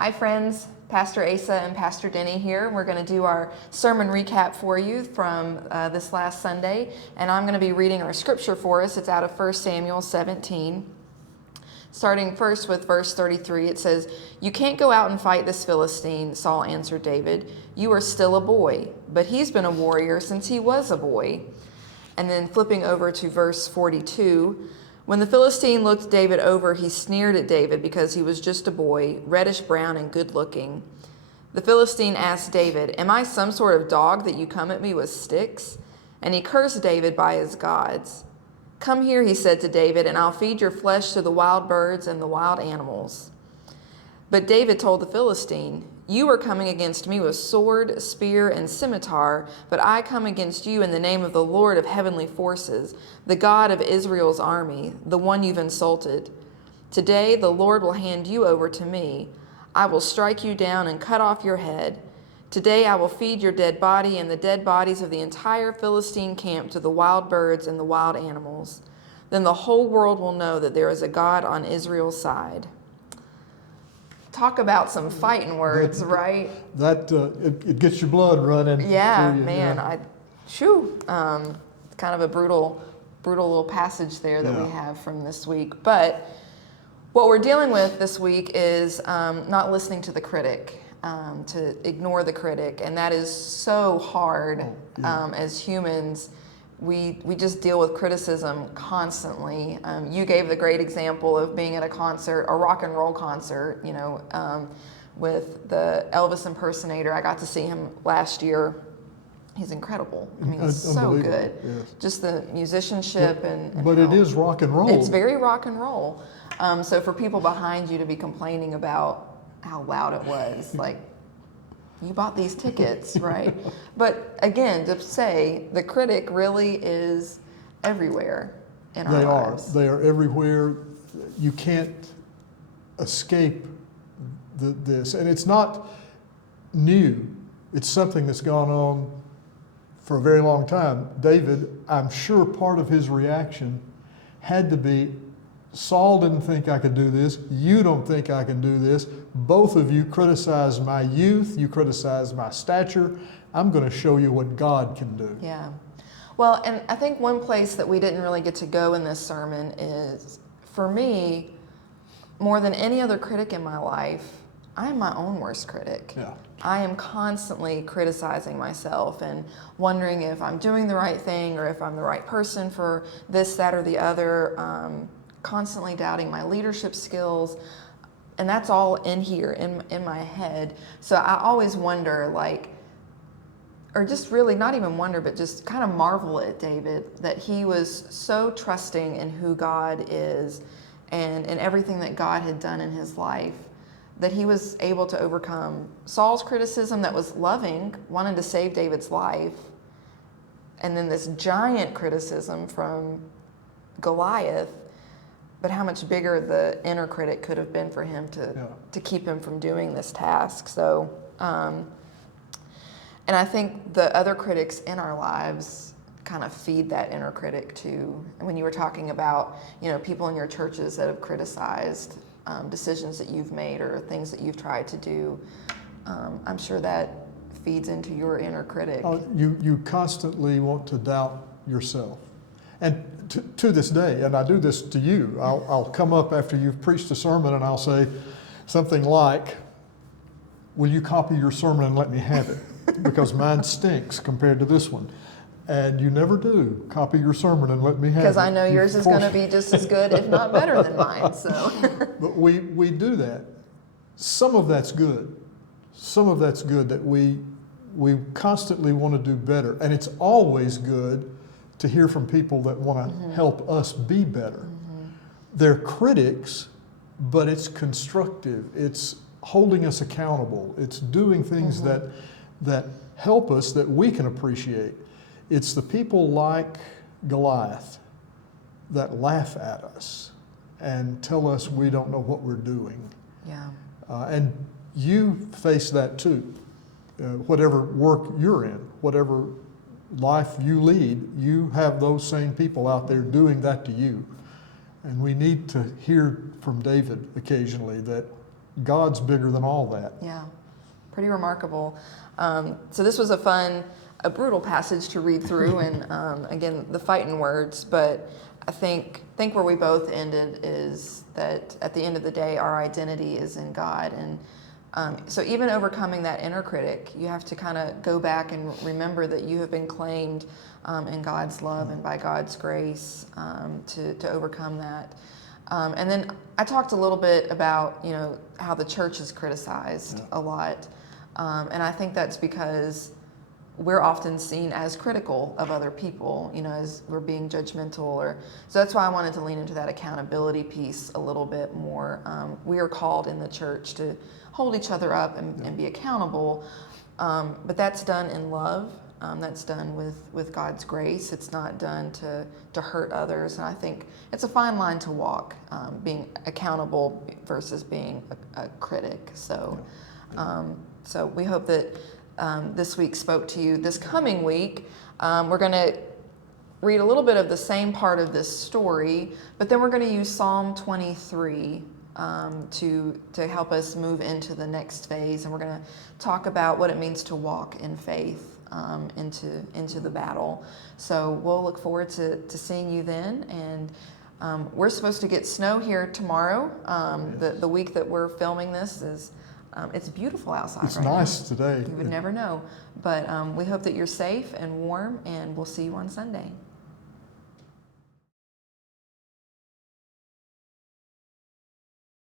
Hi friends, Pastor Asa and Pastor Denny here. We're going to do our sermon recap for you from this last Sunday, and I'm going to be reading our scripture for us. It's out of 1 Samuel 17. Starting first with verse 33, it says, "You can't go out and fight this Philistine," Saul answered David. "You are still a boy, but he's been a warrior since he was a boy." And then flipping over to verse 42, "When the Philistine looked David over, he sneered at David because he was just a boy, reddish-brown and good-looking. The Philistine asked David, 'Am I some sort of dog that you come at me with sticks?' And he cursed David by his gods. 'Come here,' he said to David, 'and I'll feed your flesh to the wild birds and the wild animals.' But David told the Philistine, 'You are coming against me with sword, spear, and scimitar, but I come against you in the name of the Lord of heavenly forces, the God of Israel's army, the one you've insulted. Today the Lord will hand you over to me. I will strike you down and cut off your head. Today I will feed your dead body and the dead bodies of the entire Philistine camp to the wild birds and the wild animals. Then the whole world will know that there is a God on Israel's side.'" Talk about some fighting words, right? It gets your blood running. Yeah, through you, man. yeah. Kind of a brutal little passage there that Yeah. we have from this week. But what we're dealing with this week is not listening to the critic, to ignore the critic, and that is so hard. As humans. We just deal with criticism constantly. You gave the great example of being at a concert, a rock and roll concert, with the Elvis impersonator. I got to see him last year. He's incredible. I mean, he's so good. Yes. Just the musicianship and But it is rock and roll. It's very rock and roll. So for people behind you to be complaining about how loud it was, like, you bought these tickets, right? But again, to say the critic really is everywhere in our lives. They are everywhere. You can't escape this. And it's not new. It's something that's gone on for a very long time. David, I'm sure part of his reaction had to be, Saul didn't think I could do this. You don't think I can do this. Both of you criticize my youth. You criticize my stature. I'm going to show you what God can do. Yeah. Well, and I think one place that we didn't really get to go in this sermon is, for me, more than any other critic in my life, I am my own worst critic. Yeah. I am constantly criticizing myself and wondering if I'm doing the right thing or if I'm the right person for this, that, or the other. Constantly doubting my leadership skills, and that's all in here in my head. So I always wonder, or just really not even wonder, but just kind of marvel at David, that he was so trusting in who God is and in everything that God had done in his life, that he was able to overcome Saul's criticism that was loving, wanting to save David's life, and then this giant criticism from Goliath, but how much bigger the inner critic could have been for him to keep him from doing this task. So, and I think the other critics in our lives kind of feed that inner critic too. And when you were talking about, people in your churches that have criticized decisions that you've made or things that you've tried to do, I'm sure that feeds into your inner critic. You constantly want to doubt yourself. And to this day, and I do this to you, I'll come up after you've preached a sermon and I'll say something like, "Will you copy your sermon and let me have it? Because mine stinks compared to this one." And you never do copy your sermon and let me have it. Because I know yours is going to be just as good, if not better than mine. So. But we do that. Some of that's good. Some of that's good, that we constantly want to do better. And it's always good to hear from people that want to help us be better. They're critics, but it's constructive. It's holding us accountable. It's doing things that help us, that we can appreciate. It's the people like Goliath that laugh at us and tell us we don't know what we're doing. Yeah. And you face that too. Whatever work you're in, whatever life you lead, you have those same people out there doing that to you. And we need to hear from David occasionally that God's bigger than all that. Yeah, pretty remarkable. So this was a brutal passage to read through, and again, the fighting words. But I think where we both ended is that at the end of the day, our identity is in God, and so even overcoming that inner critic, you have to kind of go back and remember that you have been claimed in God's love and by God's grace to overcome that. And then I talked a little bit about, how the church is criticized a lot. And I think that's because we're often seen as critical of other people, as we're being judgmental. So that's why I wanted to lean into that accountability piece a little bit more. We are called in the church to hold each other up and be accountable, but that's done in love. That's done with God's grace. It's not done to hurt others. And I think it's a fine line to walk, being accountable versus being a critic. So we hope that this week spoke to you. This coming week, we're going to read a little bit of the same part of this story, but then we're going to use Psalm 23 to help us move into the next phase. And we're going to talk about what it means to walk in faith into the battle. So we'll look forward to seeing you then. And we're supposed to get snow here tomorrow. The week that we're filming this is it's beautiful outside. It's right nice now. today. You would never know. But we hope that you're safe and warm, and we'll see you on Sunday.